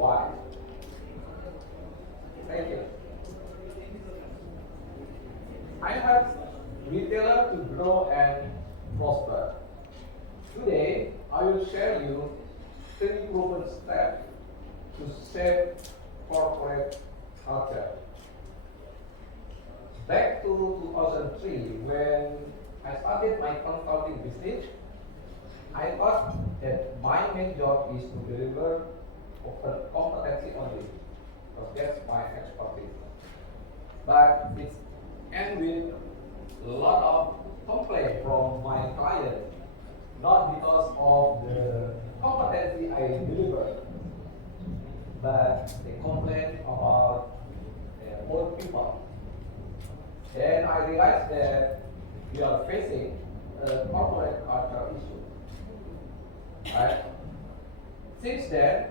why. Thank you. I help retailers to grow and prosper. Today, I will share you 3 proven steps to shape corporate culture. Back to 2003, when I started my consulting business, I thought that my main job is to deliver competency only, because that's my expertise. But it's end with a lot of complaints from my client, not because of the competency I deliver, but they complain about old people. Then I realized that we are facing a corporate culture issue. Right? Since then,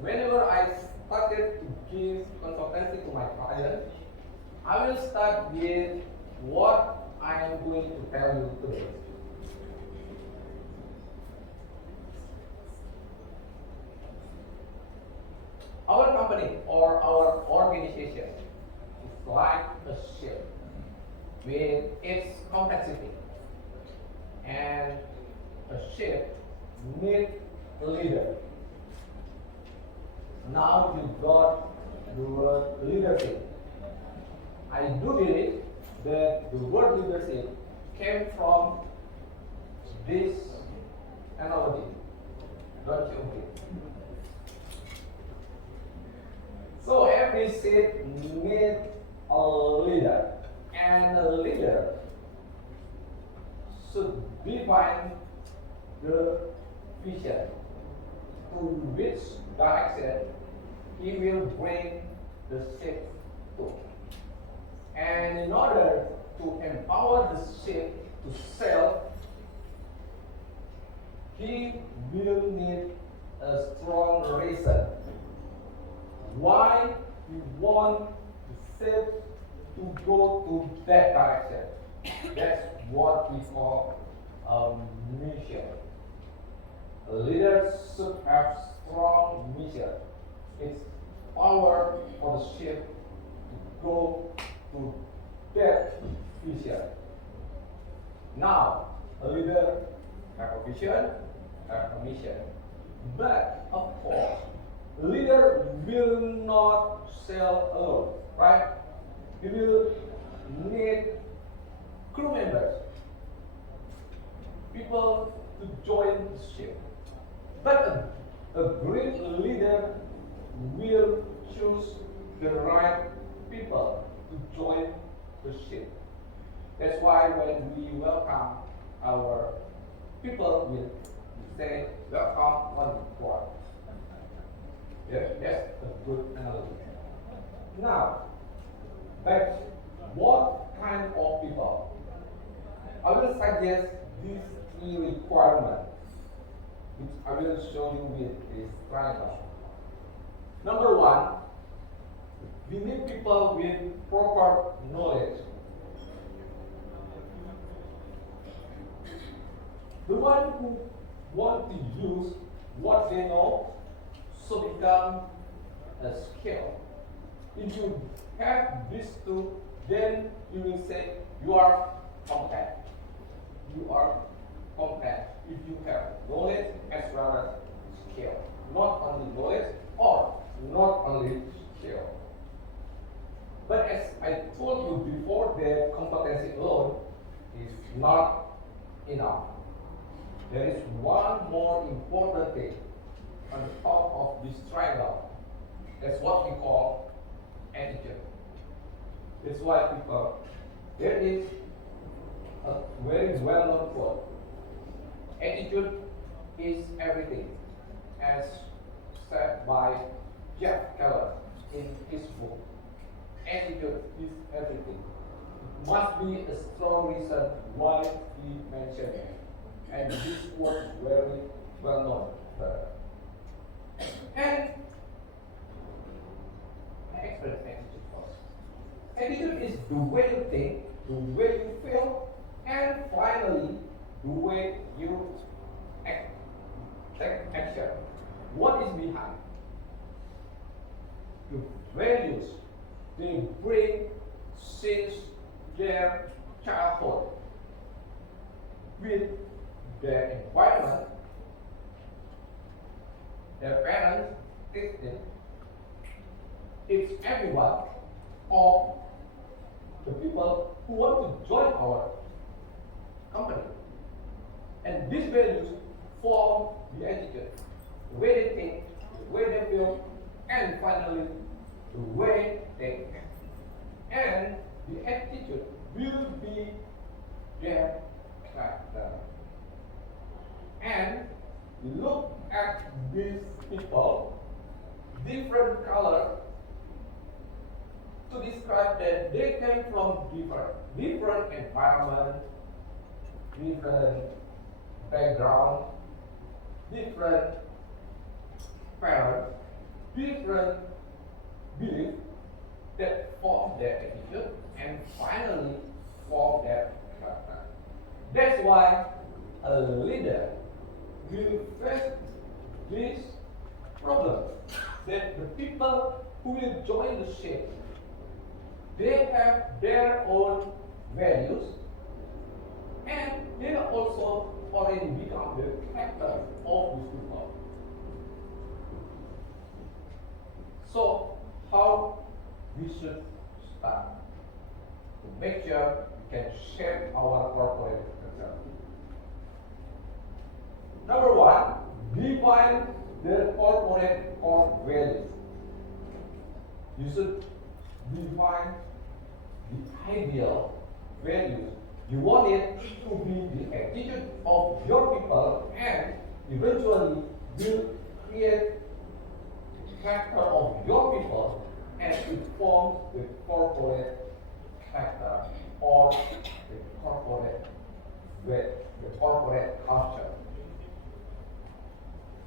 whenever I started to give consultancy to my client, I will start with what I am going to tell you today. Our company or our organization is like a ship with its complexity, and a ship needs a leader. Now you got the word leadership. I do believe that the word leadership came from this analogy. Don't you agree? So every ship needs a leader, and a leader should define the vision to which direction he will bring the ship to. And in order to empower the ship to sail, he will need a strong reason why we want the ship to go to that direction. That's what we call a mission. A leader should have strong mission. It's power for the ship to go to that vision. Now, a leader have a vision, have a mission. But of course, leader will not sail alone, right? He will need crew members, people to join the ship. But a great leader will choose the right people to join the ship. That's why when we welcome our people, we say, welcome on board. That's a good analogy. Now, but what kind of people? I will suggest these 3 requirements, which I will show you with this triangle. Number 1, we need people with proper knowledge. The one who want to use what they know should become a skill. If you have these 2, then you will say you are competent. You are competent if you have knowledge as well as skill. Not only knowledge or not only skill. But as I told you before, that competency alone is not enough. There is one more important thing on the top of this triangle. That's what we call attitude. That's why people, there is a very well-known quote. Attitude is everything, as said by Jeff Keller in his book. Attitude is everything. It must be a strong reason why he mentioned it. And this quote is very well known. And I explain attitude first. Attitude is the way you think, the way you feel, and finally, the way you act, take action. What is behind? the values they bring since their childhood with their environment, their parents, it's everyone of the people who want to join our company. And these values form the attitude, the way they think, the way they feel, and finally, the way they act. And the attitude will be their character. And look at these people, different color, to describe that they came from different environment, different background, different parents, different beliefs that form their attitude and finally form their character. That's why a leader will face this problem, that the people who will join the ship, they have their own values and they also already become the character of these people. So, how we should start to make sure we can shape our corporate culture? Number one, define the corporate core values. You should define the ideal values. You want it to be the attitude of your people and eventually will create the character of your people and it forms the corporate character or the corporate culture.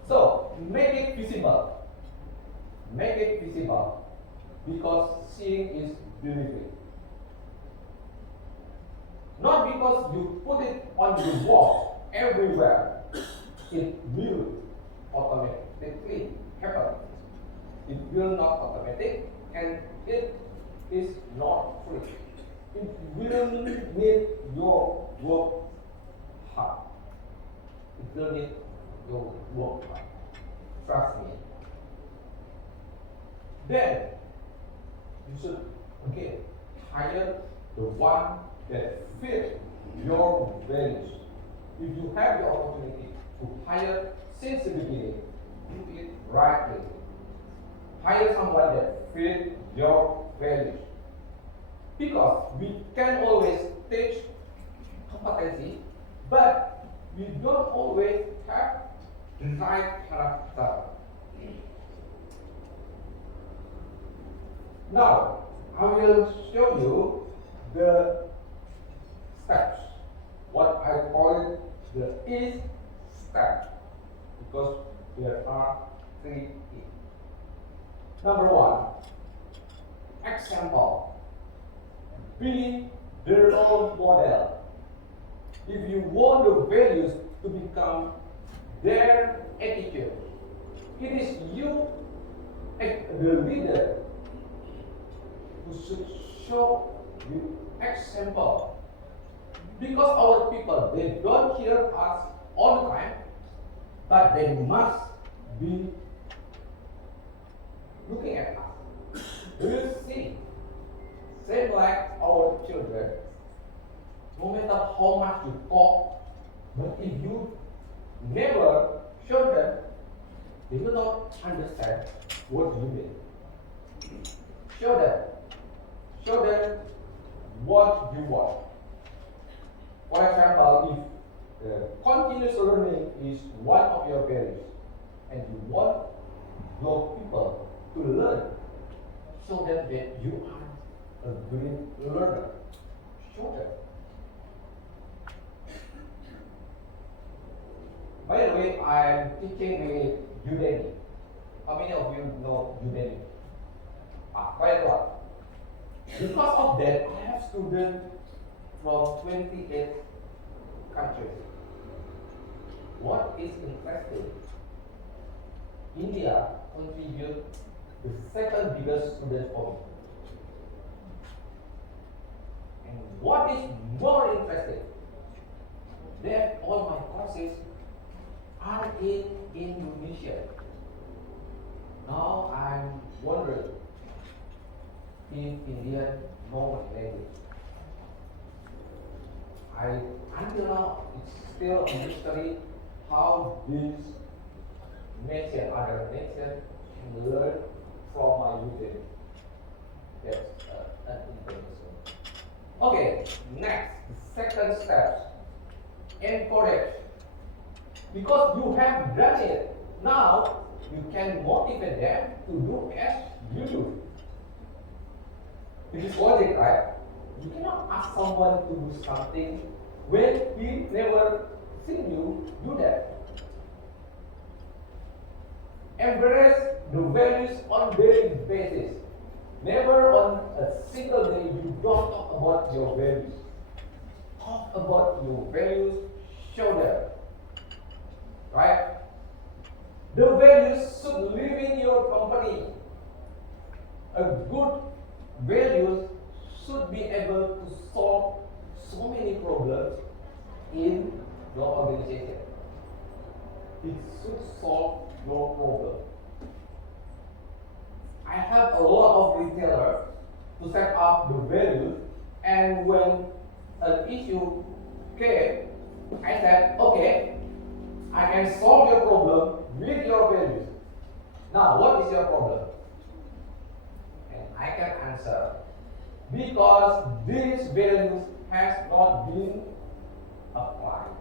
So make it visible. Make it visible because seeing is believing. Not because you put it on the wall everywhere, it will automatically happen. It will not automatic and it is not free. It will need your work hard. It will need your work hard. Trust me. Then you should again hire the one that fit your values. If you have the opportunity to hire since the beginning, do it rightly. Hire someone that fits your values. Because we can always teach competency, but we don't always have the right character. Now, I will show you the steps. What I call it the E step, because there are 3 E. Number 1, example. Be the role model. If you want the values to become their attitude, it is you as the leader who should show the example. Because our people, they don't hear us all the time, but they must be looking at us. They will see. Same like our children. No matter how much you talk, but if you never show them, they will not understand what you mean. Show them. Show them what you want. For example, if continuous learning is one of your values, and you want your people to learn, show them that you are a great learner. Show them. By the way, I'm teaching with Udemy. How many of you know Udemy? Quite a lot. Because of that, I have students from 28 countries. What is interesting? India contributes the second biggest student for me. And what is more interesting, that all my courses are in Indonesia. Now I'm wondering if Indian know my language. Until now, it's still a mystery how this nation, other nation, can learn from my Udemy. That's an information. Okay, next, the second step, encourage. Because you have done it, now you can motivate them to do as you do. It is logic, right? You cannot ask someone to do something when he never seen you do that. Embrace the values on daily basis. Never on a single day you don't talk about your values. Talk about your values, show them. Right? The values should live in your company. A good values should be able to solve so many problems in your organization. It should solve your problem. I have a lot of retailers to set up the values, and when an issue came, I said, okay, I can solve your problem with your values. Now, what is your problem? And I can answer, because these values has not been applied.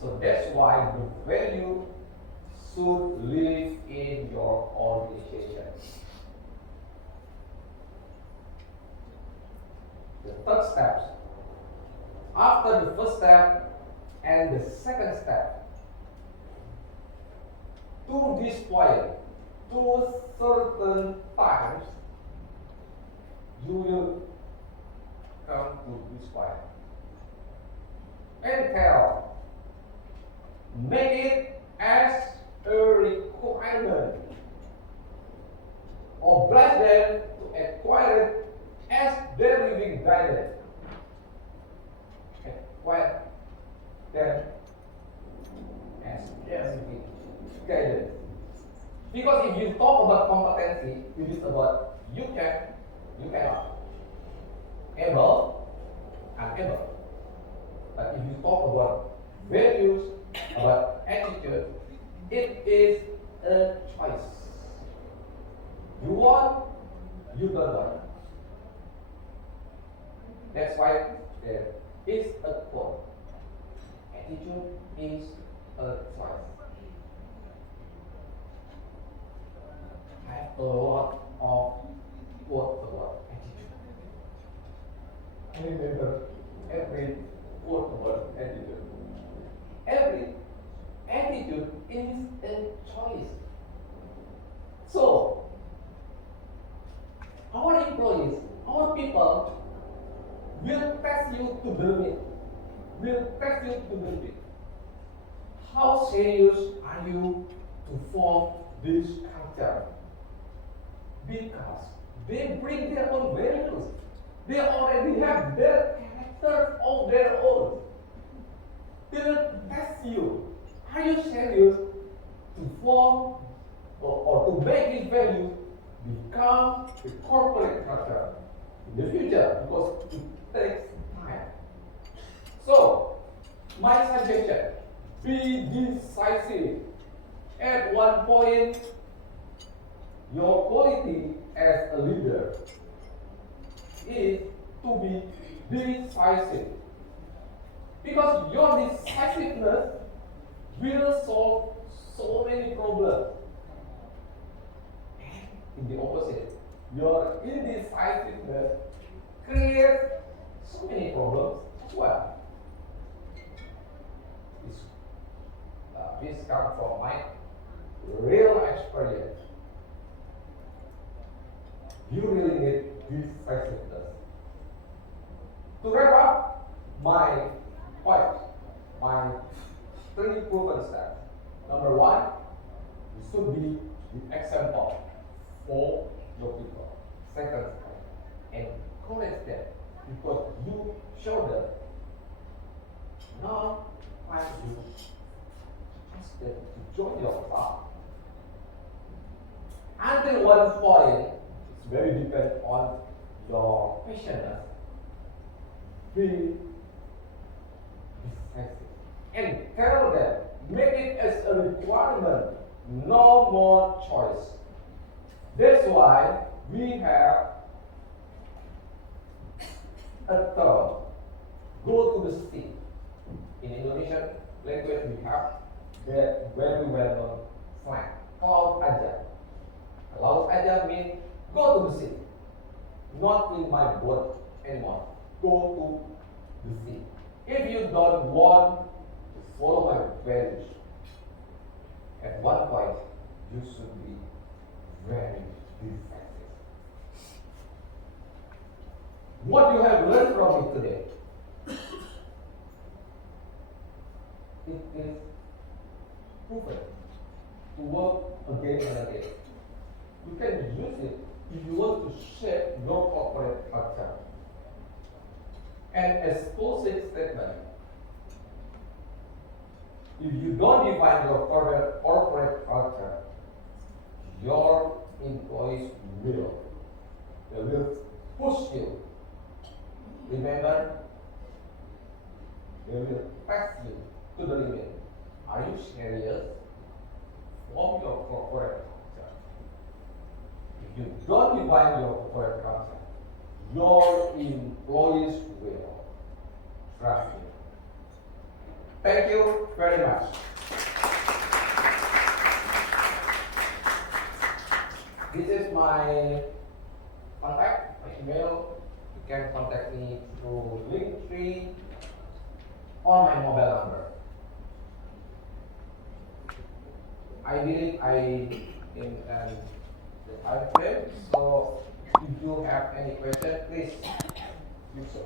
So that's why the value should live in your organization. The third step, after the first step and the second step, to this point, to certain times, you will come to this point. ENTAIL, make it as a requirement, or bless them to acquire it as their living guidance. Acquire them as their living guidance. Because if you talk about competency, it is about you can, you cannot, able, unable. But if you talk about values, about attitude, it is a choice. You want, you don't want. That's why there is a quote. Attitude is a choice. I have a lot of quotes about attitude. I remember every quote about attitude. Every attitude is a choice. So, our employees, our people will test you to believe it. Will test you to believe it. How serious are you to form this culture? Because they bring their own values. They already have their characters of their own. They will test you. Are you serious to form or to make these values become the corporate culture in the future? Because it takes time. So, my suggestion, be decisive. At one point, your quality as a leader is to be decisive. Because your decisiveness will solve so many problems. And in the opposite, your indecisiveness creates so many problems as well. This comes from my real experience. You really need decisiveness. To wrap up my point, my 3 proven steps. Number 1, you should be the example for your people. Second, encourage them because you show them. Now, why you ask them to join your club? Until one point, it's very dependent on your questionnaire. Be decisive and tell them, make it as a requirement, no more choice. That's why we have a term, go to the sea. In Indonesian language, we have that very well known slang, laut aja. Laut aja means go to the sea. Not in my boat anymore. Go to the sea. If you don't want to follow my values, at one point you should be very decisive. What you have learned from me today, it is proven to work again and again. You can use it if you want to shape your corporate culture. An explicit statement. If you don't define your corporate culture, your employees will. They will push you. Remember, they will press you to the limit. Are you serious? Form your corporate culture. If you don't define your corporate culture, your employees will. Trust me. Thank you very much. This is my contact, my email. You can contact me through Linktree or my mobile number. I believe I in the time frame, so if you have any question, please do so.